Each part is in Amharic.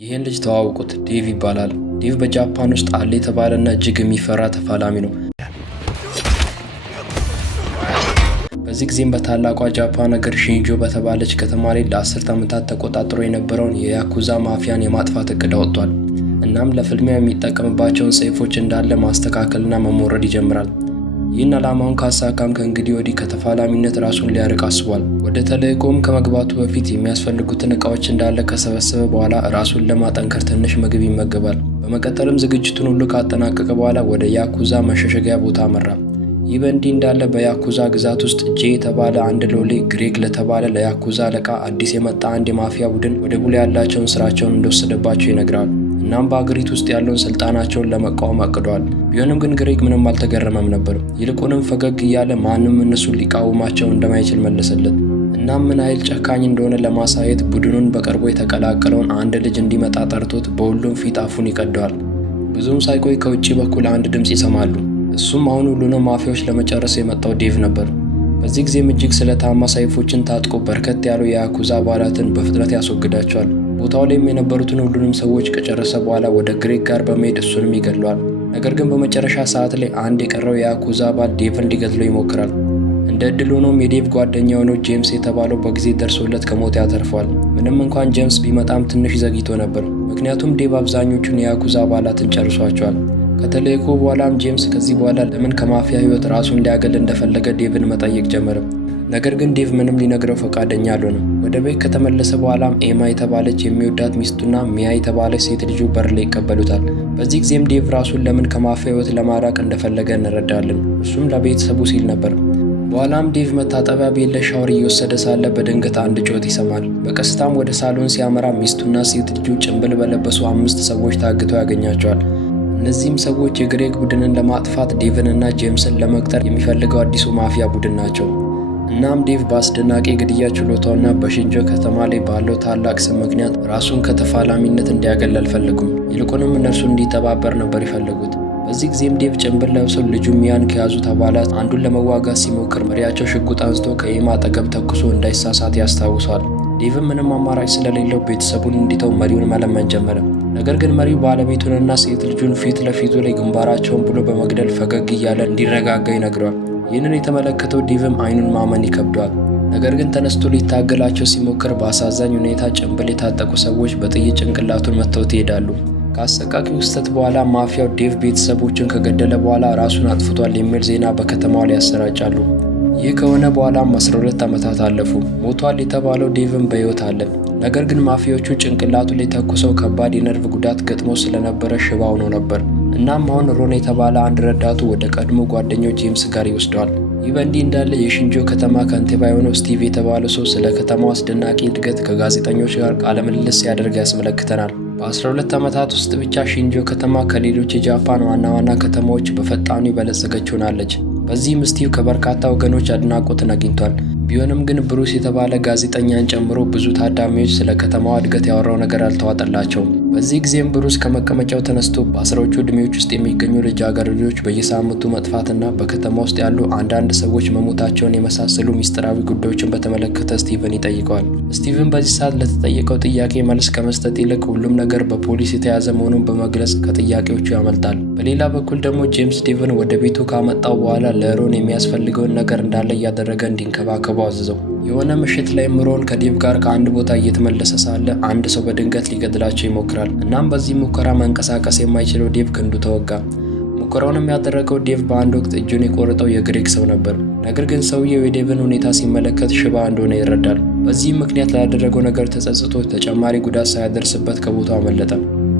ይህን ልጅ ተዋውቁት፣ ዴቭ ይባላል። ዴቭ በጃፓን ውስጥ አለ የተባለና እጅግ የሚፈራ ተፋላሚ ነው። በዚህ ጊዜም በታላቋ ጃፓን ሀገር ሺንጆ በተባለች ከተማ ላይ ለ10 ዓመታት ተቆጣጥሮ የነበረውን የያኩዛ ማፊያን የማጥፋት እቅድ አወጥቷል። እናም ለፍልሚያ የሚጠቀምባቸውን ሰይፎች እንዳለ ማስተካከልና መሞረድ ይጀምራል። ይህን ዓላማውን ካሳካም ከእንግዲህ ወዲህ ከተፋላሚነት ራሱን ሊያርቅ አስቧል። ወደ ተልእኮም ከመግባቱ በፊት የሚያስፈልጉትን እቃዎች እንዳለ ከሰበሰበ በኋላ ራሱን ለማጠንከር ትንሽ ምግብ ይመገባል። በመቀጠልም ዝግጅቱን ሁሉ ካጠናቀቀ በኋላ ወደ ያኩዛ መሸሸጊያ ቦታ አመራ። ይህ በእንዲህ እንዳለ በያኩዛ ግዛት ውስጥ ጄ የተባለ አንድ ሎሌ ግሬግ ለተባለ ለያኩዛ አለቃ አዲስ የመጣ አንድ የማፊያ ቡድን ወደ ቡላ ያላቸውን ስራቸውን እንደወሰደባቸው ይነግራል። እናም በአገሪቱ ውስጥ ያለውን ስልጣናቸውን ለመቃወም አቅደዋል። ቢሆንም ግን ግሬግ ምንም አልተገረመም ነበር። ይልቁንም ፈገግ እያለ ማንም እነሱን ሊቃወማቸው እንደማይችል መለሰለት። እናም ምን ያህል ጨካኝ እንደሆነ ለማሳየት ቡድኑን በቅርቡ የተቀላቀለውን አንድ ልጅ እንዲመጣ ጠርቶት በሁሉም ፊት አፉን ይቀደዋል። ብዙም ሳይቆይ ከውጭ በኩል አንድ ድምፅ ይሰማሉ። እሱም አሁን ሁሉንም ማፊያዎች ለመጨረስ የመጣው ዴቭ ነበር። በዚህ ጊዜም እጅግ ስለታማ ሰይፎችን ታጥቆ በርከት ያሉ የያኩዛ አባላትን በፍጥነት ያስወግዳቸዋል። ቦታው ላይም የነበሩትን ሁሉንም ሰዎች ከጨረሰ በኋላ ወደ ግሬግ ጋር በመሄድ እሱንም ይገድለዋል። ነገር ግን በመጨረሻ ሰዓት ላይ አንድ የቀረው የያኩዛ አባል ዴቭን ሊገድለው ይሞክራል። እንደ ዕድል ሆኖም የዴቭ ጓደኛ የሆነው ጄምስ የተባለው በጊዜ ደርሶለት ከሞት ያተርፈዋል። ምንም እንኳን ጄምስ ቢመጣም ትንሽ ዘግይቶ ነበር፣ ምክንያቱም ዴቭ አብዛኞቹን የያኩዛ አባላትን ጨርሷቸዋል። ከተልእኮ በኋላም ጄምስ ከዚህ በኋላ ለምን ከማፊያ ህይወት ራሱን ሊያገል እንደፈለገ ዴቭን መጠየቅ ጀመረ። ነገር ግን ዴቭ ምንም ሊነግረው ፈቃደኛ አልሆነም። ወደ ቤት ከተመለሰ በኋላም ኤማ የተባለች የሚወዳት ሚስቱና ሚያ የተባለች ሴት ልጁ በር ላይ ይቀበሉታል። በዚህ ጊዜም ዴቭ ራሱን ለምን ከማፊያ ህይወት ለማራቅ እንደፈለገ እንረዳለን። እሱም ለቤተሰቡ ሲል ነበር። በኋላም ዴቭ መታጠቢያ ቤት ላይ ሻወር እየወሰደ ሳለ በድንገት አንድ ጩኸት ይሰማል። በቀስታም ወደ ሳሎን ሲያመራ ሚስቱና ሴት ልጁ ጭንብል በለበሱ 5 ሰዎች ታግተው ያገኛቸዋል። እነዚህም ሰዎች የግሬግ ቡድንን ለማጥፋት ዴቭንና ጄምስን ለመቅጠር የሚፈልገው አዲሱ ማፊያ ቡድን ናቸው። እናም ዴቭ በአስደናቂ ግድያ ችሎታውና በሺንጆ ከተማ ላይ ባለው ታላቅ ስም ምክንያት ራሱን ከተፋላሚነት እንዲያገል አልፈለጉም። ይልቁንም እነርሱ እንዲተባበር ነበር የፈለጉት። በዚህ ጊዜም ዴቭ ጭንብል ለብሰው ልጁ ሚያን ከያዙት አባላት አንዱን ለመዋጋት ሲሞክር መሪያቸው ሽጉጥ አንስቶ ከኤማ አጠገብ ተኩሶ እንዳይሳሳት ያስታውሷል። ዴቭም ምንም አማራጭ ስለሌለው ቤተሰቡን እንዲተው መሪውን መለመን ጀመረ። ነገር ግን መሪው ባለቤቱንና ሴት ልጁን ፊት ለፊቱ ላይ ግንባራቸውን ብሎ በመግደል ፈገግ እያለ እንዲረጋጋ ይነግረዋል። ይህንን የተመለከተው ዴቭም አይኑን ማመን ይከብደዋል። ነገር ግን ተነስቶ ሊታገላቸው ሲሞክር በአሳዛኝ ሁኔታ ጭንብል የታጠቁ ሰዎች በጥይት ጭንቅላቱን መተውት ይሄዳሉ። ከአሰቃቂው ክስተት በኋላ ማፊያው ዴቭ ቤተሰቦችን ከገደለ በኋላ ራሱን አጥፍቷል የሚል ዜና በከተማው ላይ ያሰራጫሉ። ይህ ከሆነ በኋላም 12 ዓመታት አለፉ። ሞቷል የተባለው ዴቭም በሕይወት አለ። ነገር ግን ማፊያዎቹ ጭንቅላቱ ላይ ተኩሰው ከባድ የነርቭ ጉዳት ገጥሞ ስለነበረ ሽባ ሆኖ ነበር። እናም አሁን ሮን የተባለ አንድ ረዳቱ ወደ ቀድሞ ጓደኛው ጄምስ ጋር ይወስደዋል። ይህ በእንዲህ እንዳለ የሺንጆ ከተማ ከንቲባ የሆነው ስቲቭ የተባለ ሰው ስለ ከተማው አስደናቂ እድገት ከጋዜጠኞች ጋር ቃለ ምልልስ ሲያደርግ ያስመለክተናል። በ12 ዓመታት ውስጥ ብቻ ሺንጆ ከተማ ከሌሎች የጃፓን ዋና ዋና ከተማዎች በፈጣኑ የበለጸገች ሆናለች። በዚህም ስቲቭ ከበርካታ ወገኖች አድናቆትን አግኝቷል። ቢሆንም ግን ብሩስ የተባለ ጋዜጠኛን ጨምሮ ብዙ ታዳሚዎች ስለ ከተማዋ እድገት ያወራው ነገር አልተዋጠላቸውም። በዚህ ጊዜም ብሩስ ከመቀመጫው ተነስቶ በአስራዎቹ ዕድሜዎች ውስጥ የሚገኙ ልጃገረዶች በየሳምንቱ መጥፋትና በከተማ ውስጥ ያሉ አንዳንድ ሰዎች መሞታቸውን የመሳሰሉ ሚስጥራዊ ጉዳዮችን በተመለከተ ስቲቭን ይጠይቀዋል። ስቲቭን በዚህ ሰዓት ለተጠየቀው ጥያቄ መልስ ከመስጠት ይልቅ ሁሉም ነገር በፖሊስ የተያዘ መሆኑን በመግለጽ ከጥያቄዎቹ ያመልጣል። በሌላ በኩል ደግሞ ጄምስ ዴቭን ወደ ቤቱ ካመጣው በኋላ ለሮን የሚያስፈልገውን ነገር እንዳለ እያደረገ እንዲንከባከቡ አዘዘው። የሆነ ምሽት ላይ ሮን ከዴቭ ጋር ከአንድ ቦታ እየተመለሰ ሳለ አንድ ሰው በድንገት ሊገድላቸው ይሞክራል። እናም በዚህ ሙከራ መንቀሳቀስ የማይችለው ዴቭ ክንዱ ተወጋ። ሙከራውንም ያደረገው ዴቭ በአንድ ወቅት እጁን የቆረጠው የግሬግ ሰው ነበር። ነገር ግን ሰውየው የዴቭን ሁኔታ ሲመለከት ሽባ እንደሆነ ይረዳል። በዚህም ምክንያት ላደረገው ነገር ተጸጽቶ ተጨማሪ ጉዳት ሳያደርስበት ከቦታው አመለጠ።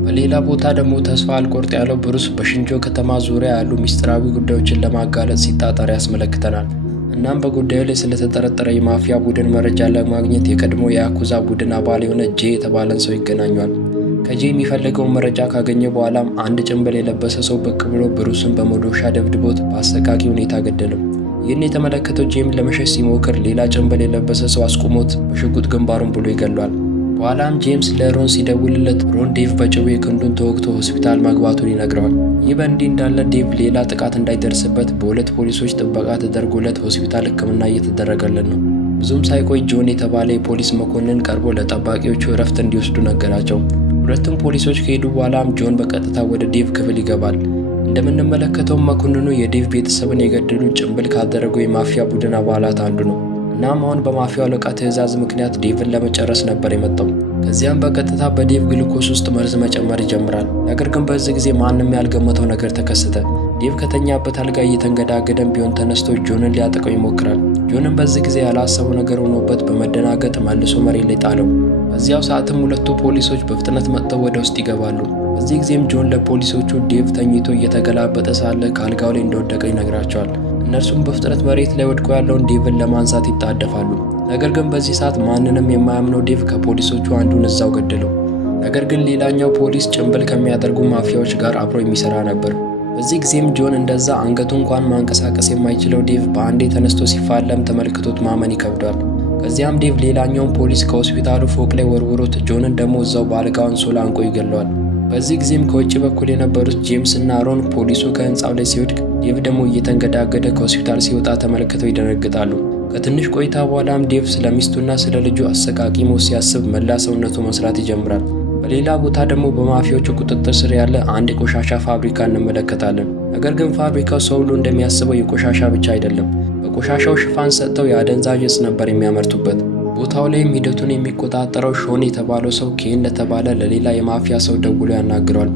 በሌላ ቦታ ደግሞ ተስፋ አልቆርጥ ያለው ብሩስ በሺንጆ ከተማ ዙሪያ ያሉ ሚስጥራዊ ጉዳዮችን ለማጋለጥ ሲጣጣር ያስመለክተናል። እናም በጉዳዩ ላይ ስለተጠረጠረ የማፊያ ቡድን መረጃ ለማግኘት የቀድሞ የያኩዛ ቡድን አባል የሆነ ጄ የተባለን ሰው ይገናኛል። ከጄ የሚፈልገውን መረጃ ካገኘ በኋላም አንድ ጭንብል የለበሰ ሰው ብቅ ብሎ ብሩስን በመዶሻ ደብድቦት በአሰቃቂ ሁኔታ ገደለው። ይህን የተመለከተው ጄም ለመሸሽ ሲሞክር ሌላ ጭንብል የለበሰ ሰው አስቁሞት በሽጉጥ ግንባሩን ብሎ ይገሏል። በኋላም ጄምስ ለሮን ሲደውልለት ሮን ዴቭ በጭዌ ክንዱን ተወግቶ ሆስፒታል መግባቱን ይነግረዋል። ይህ በእንዲህ እንዳለ ዴቭ ሌላ ጥቃት እንዳይደርስበት በ2 ፖሊሶች ጥበቃ ተደርጎለት ሆስፒታል ሕክምና እየተደረገለት ነው። ብዙም ሳይቆይ ጆን የተባለ የፖሊስ መኮንን ቀርቦ ለጠባቂዎቹ እረፍት እንዲወስዱ ነገራቸው። ሁለቱም ፖሊሶች ከሄዱ በኋላም ጆን በቀጥታ ወደ ዴቭ ክፍል ይገባል። እንደምንመለከተው መኮንኑ የዴቭ ቤተሰብን የገደሉ ጭምብል ካደረጉ የማፊያ ቡድን አባላት አንዱ ነው። እናም አሁን በማፊያው አለቃ ትዕዛዝ ምክንያት ዴቭን ለመጨረስ ነበር የመጣው። ከዚያም በቀጥታ በዴቭ ግሉኮስ ውስጥ መርዝ መጨመር ይጀምራል። ነገር ግን በዚህ ጊዜ ማንም ያልገመተው ነገር ተከሰተ። ዴቭ ከተኛበት አልጋ እየተንገዳገደም ቢሆን ተነስቶ ጆንን ሊያጠቀው ይሞክራል። ጆንም በዚህ ጊዜ ያላሰበው ነገር ሆኖበት በመደናገጥ መልሶ መሬት ላይ ጣለው። በዚያው ሰዓትም ሁለቱ ፖሊሶች በፍጥነት መጥተው ወደ ውስጥ ይገባሉ። በዚህ ጊዜም ጆን ለፖሊሶቹ ዴቭ ተኝቶ እየተገላበጠ ሳለ ከአልጋው ላይ እንደወደቀ ይነግራቸዋል። እነርሱም በፍጥነት መሬት ላይ ወድቆ ያለውን ዴቭን ለማንሳት ይጣደፋሉ። ነገር ግን በዚህ ሰዓት ማንንም የማያምነው ዴቭ ከፖሊሶቹ አንዱን እዛው ገደለው። ነገር ግን ሌላኛው ፖሊስ ጭምብል ከሚያደርጉ ማፊያዎች ጋር አብሮ የሚሰራ ነበር። በዚህ ጊዜም ጆን እንደዛ አንገቱ እንኳን ማንቀሳቀስ የማይችለው ዴቭ በአንዴ ተነስቶ ሲፋለም ተመልክቶት ማመን ይከብዳል። ከዚያም ዴቭ ሌላኛውን ፖሊስ ከሆስፒታሉ ፎቅ ላይ ወርውሮት ጆንን ደግሞ እዛው በአልጋው አንሶላ አንቆ ይገለዋል። በዚህ ጊዜም ከውጭ በኩል የነበሩት ጄምስ እና ሮን ፖሊሱ ከህንፃው ላይ ሲወድቅ ዴቭ ደግሞ እየተንገዳገደ ከሆስፒታል ሲወጣ ተመልክተው ይደነግጣሉ። ከትንሽ ቆይታ በኋላም ዴቭ ስለ ሚስቱና ስለ ልጁ አሰቃቂ ሞት ሲያስብ መላ ሰውነቱ መስራት ይጀምራል። በሌላ ቦታ ደግሞ በማፊያዎቹ ቁጥጥር ስር ያለ አንድ የቆሻሻ ፋብሪካ እንመለከታለን። ነገር ግን ፋብሪካው ሰው ሁሉ እንደሚያስበው የቆሻሻ ብቻ አይደለም። በቆሻሻው ሽፋን ሰጥተው የአደንዛዥ ዕፅ ነበር የሚያመርቱበት። ቦታው ላይም ሂደቱን የሚቆጣጠረው ሾን የተባለው ሰው ኬን ለተባለ ለሌላ የማፊያ ሰው ደውሎ ያናግረዋል።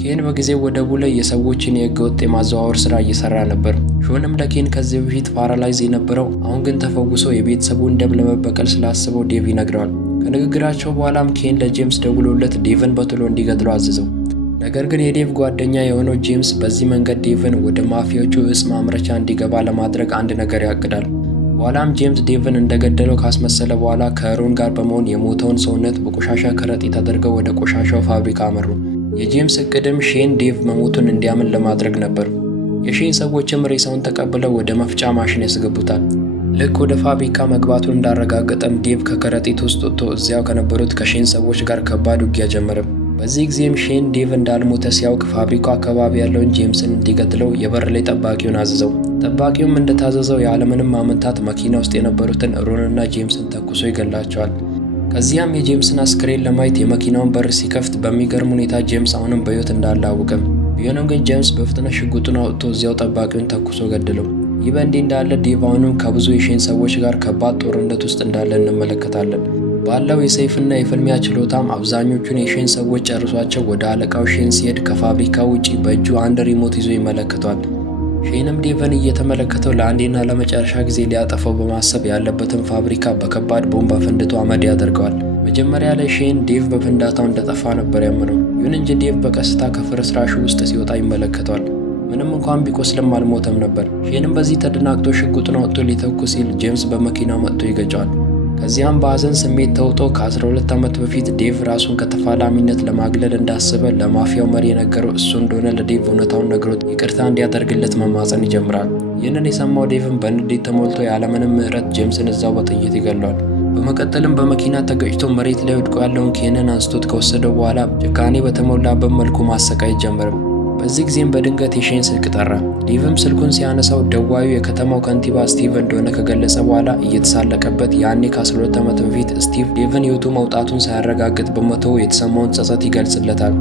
ኬን በጊዜው ወደቡ ላይ የሰዎችን የህገወጥ የማዘዋወር ስራ እየሰራ ነበር። ሾንም ለኬን ከዚህ በፊት ፓራላይዝ የነበረው አሁን ግን ተፈውሶ የቤተሰቡን ደም ለመበቀል ስላስበው ዴቭ ይነግረዋል። ከንግግራቸው በኋላም ኬን ለጄምስ ደውሎለት ዴቭን በቶሎ እንዲገድለው አዘዘው። ነገር ግን የዴቭ ጓደኛ የሆነው ጄምስ በዚህ መንገድ ዴቭን ወደ ማፊያዎቹ ዕፅ ማምረቻ እንዲገባ ለማድረግ አንድ ነገር ያቅዳል። በኋላም ጄምስ ዴቭን እንደገደለው ካስመሰለ በኋላ ከሮን ጋር በመሆን የሞተውን ሰውነት በቆሻሻ ከረጢት አድርገው ወደ ቆሻሻው ፋብሪካ አመሩ። የጄምስ እቅድም ሼን ዴቭ መሞቱን እንዲያምን ለማድረግ ነበር። የሼን ሰዎችም ሬሳውን ተቀብለው ወደ መፍጫ ማሽን ያስገቡታል። ልክ ወደ ፋብሪካ መግባቱን እንዳረጋገጠም ዴቭ ከከረጢት ውስጥ ወጥቶ እዚያው ከነበሩት ከሼን ሰዎች ጋር ከባድ ውጊያ ጀመረ። በዚህ ጊዜም ሼን ዴቭ እንዳልሞተ ሲያውቅ ፋብሪካው አካባቢ ያለውን ጄምስን እንዲገድለው የበር ላይ ጠባቂውን አዘዘው። ጠባቂውም እንደታዘዘው ያለምንም ማመንታት መኪና ውስጥ የነበሩትን ሮንና ጄምስን ተኩሶ ይገላቸዋል። ከዚያም የጄምስን አስክሬን ለማየት የመኪናውን በር ሲከፍት በሚገርም ሁኔታ ጄምስ አሁንም በሕይወት እንዳለ አወቀም። ቢሆንም ግን ጄምስ በፍጥነት ሽጉጡን አውጥቶ እዚያው ጠባቂውን ተኩሶ ገደለው። ይህ በእንዲህ እንዳለ ዴቭ አሁንም ከብዙ የሼን ሰዎች ጋር ከባድ ጦርነት ውስጥ እንዳለ እንመለከታለን። ባለው የሰይፍና የፍልሚያ ችሎታም አብዛኞቹን የሼን ሰዎች ጨርሷቸው ወደ አለቃው ሼን ሲሄድ ከፋብሪካው ውጪ በእጁ አንድ ሪሞት ይዞ ይመለከቷል። ሼንም ዴቭን እየተመለከተው ለአንዴና ለመጨረሻ ጊዜ ሊያጠፋው በማሰብ ያለበትን ፋብሪካ በከባድ ቦምብ አፈንድቶ አመድ ያደርገዋል። መጀመሪያ ላይ ሼን ዴቭ በፍንዳታው እንደጠፋ ነበር ያምነው። ይሁን እንጂ ዴቭ በቀስታ ከፍርስራሹ ውስጥ ሲወጣ ይመለከተዋል። ምንም እንኳን ቢቆስልም አልሞተም ነበር። ሼንም በዚህ ተደናግጦ ሽጉጡን አውጥቶ ሊተኩስ ሲል ጄምስ በመኪናው መጥቶ ይገጨዋል። ከዚያም በሐዘን ስሜት ተውጦ ከ12 ዓመት በፊት ዴቭ ራሱን ከተፋላሚነት ለማግለል እንዳሰበ ለማፊያው መሪ የነገረው እሱ እንደሆነ ለዴቭ እውነታውን ነግሮት ይቅርታ እንዲያደርግለት መማፀን ይጀምራል። ይህንን የሰማው ዴቭም በንዴት ተሞልቶ ያለምንም ምሕረት ጄምስን እዛው በጥይት ይገለዋል። በመቀጠልም በመኪና ተገጭቶ መሬት ላይ ወድቆ ያለውን ኬንን አንስቶት ከወሰደው በኋላ ጭካኔ በተሞላበት መልኩ ማሰቃየት ጀመረ። በዚህ ጊዜም በድንገት የሼን ስልክ ጠራ። ዴቭም ስልኩን ሲያነሳው ደዋዩ የከተማው ከንቲባ ስቲቭ እንደሆነ ከገለጸ በኋላ እየተሳለቀበት ያኔ ከ12 ዓመት በፊት ስቲቭ ዴቭን ሕይወቱ መውጣቱን ሳያረጋግጥ በመተው የተሰማውን ጸጸት ይገልጽለታል።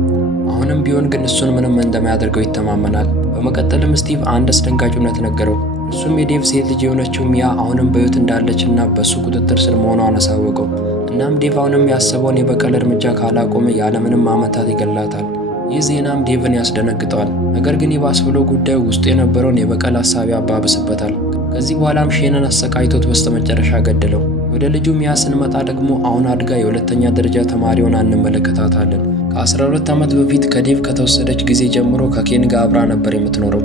አሁንም ቢሆን ግን እሱን ምንም እንደማያደርገው ይተማመናል። በመቀጠልም ስቲቭ አንድ አስደንጋጭ እውነት ነገረው። እሱም የዴቭ ሴት ልጅ የሆነችው ሚያ አሁንም በሕይወት እንዳለች እና በእሱ ቁጥጥር ስር መሆኗን አሳወቀው። እናም ዴቭ አሁንም ያሰበውን የበቀል እርምጃ ካላቆመ ያለምንም ማመንታት ይገላታል። ይህ ዜናም ዴቭን ያስደነግጠዋል። ነገር ግን ይባስ ብሎ ጉዳዩ ውስጡ የነበረውን የበቀል ሀሳብ ያባብስበታል። ከዚህ በኋላም ሼንን አሰቃይቶት በስተመጨረሻ ገደለው። ወደ ልጁ ሚያ ስንመጣ ደግሞ አሁን አድጋ የሁለተኛ ደረጃ ተማሪ ሆና እንመለከታታለን። ከ12 ዓመት በፊት ከዴቭ ከተወሰደች ጊዜ ጀምሮ ከኬን ጋር አብራ ነበር የምትኖረው።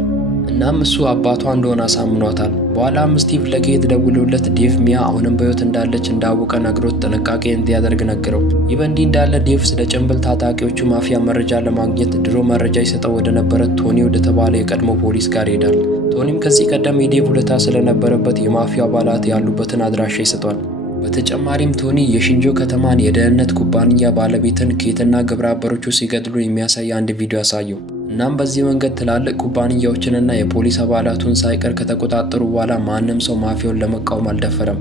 እናም እሱ አባቷ እንደሆነ አሳምኗታል። በኋላም ስቲቭ ለኬት ደውሎለት ዴቭ ሚያ አሁንም በሕይወት እንዳለች እንዳወቀ ነግሮት ጥንቃቄ እንዲያደርግ ነገረው። ይህ በእንዲህ እንዳለ ዴቭ ስለ ጭንብል ታጣቂዎቹ ማፊያ መረጃ ለማግኘት ድሮ መረጃ ይሰጠው ወደ ነበረ ቶኒ ወደተባለ የቀድሞ ፖሊስ ጋር ይሄዳል። ቶኒም ከዚህ ቀደም የዴቭ ውለታ ስለነበረበት የማፊያ አባላት ያሉበትን አድራሻ ይሰጧል። በተጨማሪም ቶኒ የሺንጆ ከተማን የደህንነት ኩባንያ ባለቤትን ኬትና ግብረ አበሮቹ ሲገድሉ የሚያሳይ አንድ ቪዲዮ ያሳየው። እናም በዚህ መንገድ ትላልቅ ኩባንያዎችንና የፖሊስ አባላቱን ሳይቀር ከተቆጣጠሩ በኋላ ማንም ሰው ማፊያውን ለመቃወም አልደፈረም።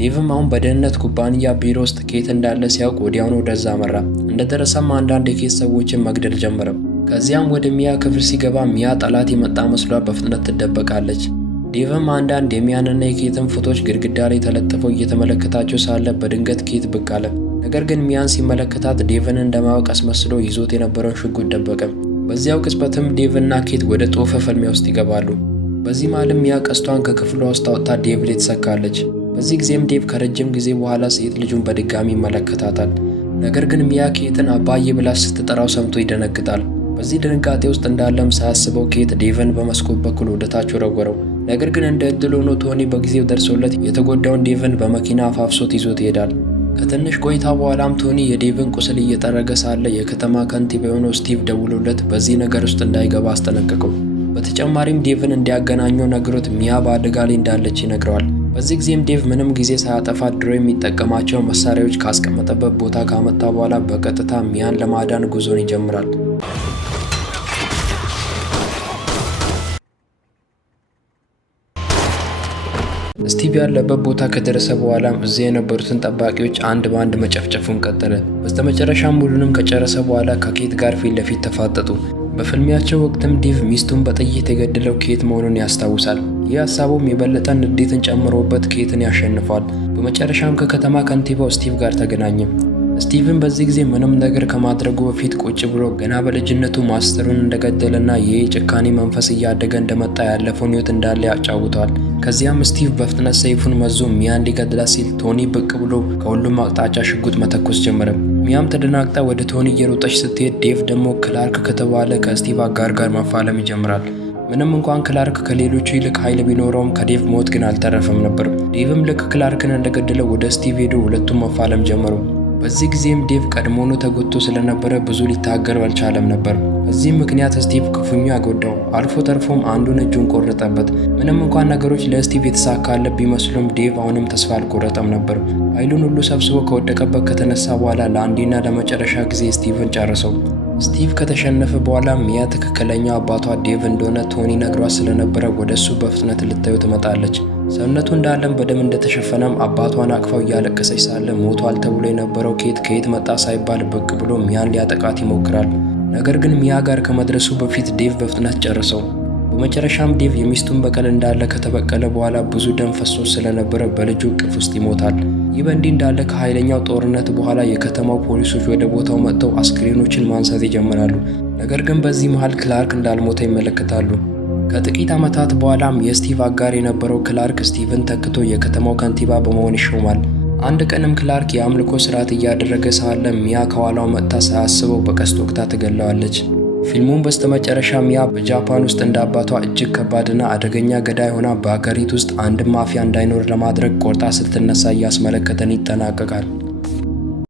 ዴቭም አሁን በደህንነት ኩባንያ ቢሮ ውስጥ ኬት እንዳለ ሲያውቅ ወዲያውኑ ወደዛ አመራ። እንደደረሰም አንዳንድ የኬት ሰዎችን መግደል ጀመረ። ከዚያም ወደ ሚያ ክፍል ሲገባ ሚያ ጠላት የመጣ መስሏት በፍጥነት ትደበቃለች። ዴቭም አንዳንድ የሚያንና የኬትን ፎቶዎች ግድግዳ ላይ ተለጥፈው እየተመለከታቸው ሳለ በድንገት ኬት ብቅ አለ። ነገር ግን ሚያን ሲመለከታት ዴቭን እንደማያውቅ አስመስሎ ይዞት የነበረውን ሽጉጥ ደበቀ። በዚያው ቅጽበትም ዴቭና ኬት ወደ ጦፈ ፍልሚያ ውስጥ ይገባሉ። በዚህ መሃልም ሚያ ቀስቷን ከክፍሏ ውስጥ አውጥታ ዴቭ ላይ ትሰካለች። በዚህ ጊዜም ዴቭ ከረጅም ጊዜ በኋላ ሴት ልጁን በድጋሚ ይመለከታታል። ነገር ግን ሚያ ኬትን አባዬ ብላ ስትጠራው ሰምቶ ይደነግጣል። በዚህ ድንጋጤ ውስጥ እንዳለም ሳያስበው ኬት ዴቭን በመስኮት በኩል ወደታች ወረወረው። ነገር ግን እንደ ዕድል ሆኖ ቶኒ በጊዜው ደርሶለት የተጎዳውን ዴቭን በመኪና አፋፍሶት ይዞት ይሄዳል። ከትንሽ ቆይታ በኋላም ቶኒ የዴቭን ቁስል እየጠረገ ሳለ የከተማ ከንቲባ የሆነው ስቲቭ ደውሎለት በዚህ ነገር ውስጥ እንዳይገባ አስጠነቀቀው። በተጨማሪም ዴቭን እንዲያገናኘው ነግሮት ሚያ በአደጋ ላይ እንዳለች ይነግረዋል። በዚህ ጊዜም ዴቭ ምንም ጊዜ ሳያጠፋ ድሮ የሚጠቀማቸው መሳሪያዎች ካስቀመጠበት ቦታ ካመጣ በኋላ በቀጥታ ሚያን ለማዳን ጉዞን ይጀምራል። ስቲቭ ያለበት ቦታ ከደረሰ በኋላም እዚያ የነበሩትን ጠባቂዎች አንድ በአንድ መጨፍጨፉን ቀጠለ። በስተመጨረሻም ሁሉንም ከጨረሰ በኋላ ከኬት ጋር ፊት ለፊት ተፋጠጡ። በፍልሚያቸው ወቅትም ዴቭ ሚስቱን በጥይት የገደለው ኬት መሆኑን ያስታውሳል። ይህ ሀሳቡም የበለጠ ንዴትን ጨምሮበት ኬትን ያሸንፏል። በመጨረሻም ከከተማ ከንቲባው ስቲቭ ጋር ተገናኘ። ስቲቭን በዚህ ጊዜ ምንም ነገር ከማድረጉ በፊት ቁጭ ብሎ ገና በልጅነቱ ማስተሩን እንደገደለና ይህ የጭካኔ መንፈስ እያደገ እንደመጣ ያለፈውን ሕይወት እንዳለ ያጫውተዋል። ከዚያም ስቲቭ በፍጥነት ሰይፉን መዞ ሚያን ሊገድላት ሲል ቶኒ ብቅ ብሎ ከሁሉም አቅጣጫ ሽጉጥ መተኮስ ጀመረ። ሚያም ተደናግጣ ወደ ቶኒ እየሮጠች ስትሄድ ዴቭ ደግሞ ክላርክ ከተባለ ከስቲቭ አጋር ጋር መፋለም ይጀምራል። ምንም እንኳን ክላርክ ከሌሎቹ ይልቅ ኃይል ቢኖረውም ከዴቭ ሞት ግን አልተረፈም ነበር። ዴቭም ልክ ክላርክን እንደገደለው ወደ ስቲቭ ሄዶ ሁለቱም መፋለም ጀመሩ። በዚህ ጊዜም ዴቭ ቀድሞውኑ ተጎድቶ ስለነበረ ብዙ ሊታገለው አልቻለም ነበር። በዚህም ምክንያት ስቲቭ ክፉኛ ጎዳው። አልፎ ተርፎም አንዱን እጁን ቆረጠበት። ምንም እንኳን ነገሮች ለስቲቭ የተሳካለት ቢመስሉም ዴቭ አሁንም ተስፋ አልቆረጠም ነበር። ኃይሉን ሁሉ ሰብስቦ ከወደቀበት ከተነሳ በኋላ ለአንዴና ለመጨረሻ ጊዜ ስቲቭን ጨረሰው። ስቲቭ ከተሸነፈ በኋላ ሚያ ትክክለኛው አባቷ ዴቭ እንደሆነ ቶኒ ነግሯት ስለነበረ ወደ እሱ በፍጥነት ልታዩ ትመጣለች። ሰውነቱ እንዳለም በደም እንደተሸፈነም አባቷን አቅፋው እያለቀሰች ሳለ ሞቷል ተብሎ የነበረው ኬት ከየት መጣ ሳይባል ብቅ ብሎ ሚያን ሊያጠቃት ይሞክራል። ነገር ግን ሚያ ጋር ከመድረሱ በፊት ዴቭ በፍጥነት ጨርሰው። በመጨረሻም ዴቭ የሚስቱን በቀል እንዳለ ከተበቀለ በኋላ ብዙ ደም ፈሶ ስለነበረ በልጁ እቅፍ ውስጥ ይሞታል። ይህ በእንዲህ እንዳለ ከኃይለኛው ጦርነት በኋላ የከተማው ፖሊሶች ወደ ቦታው መጥተው አስክሬኖችን ማንሳት ይጀምራሉ። ነገር ግን በዚህ መሃል ክላርክ እንዳልሞተ ይመለከታሉ። ከጥቂት ዓመታት በኋላም የስቲቭ አጋር የነበረው ክላርክ ስቲቭን ተክቶ የከተማው ከንቲባ በመሆን ይሾማል። አንድ ቀንም ክላርክ የአምልኮ ስርዓት እያደረገ ሳለ ሚያ ከኋላው መጥታ ሳያስበው በቀስት ወቅታ ትገለዋለች። ፊልሙን በስተመጨረሻ ሚያ በጃፓን ውስጥ እንደ አባቷ እጅግ ከባድና አደገኛ ገዳይ ሆና በአገሪቱ ውስጥ አንድም ማፊያ እንዳይኖር ለማድረግ ቆርጣ ስትነሳ እያስመለከተን ይጠናቀቃል።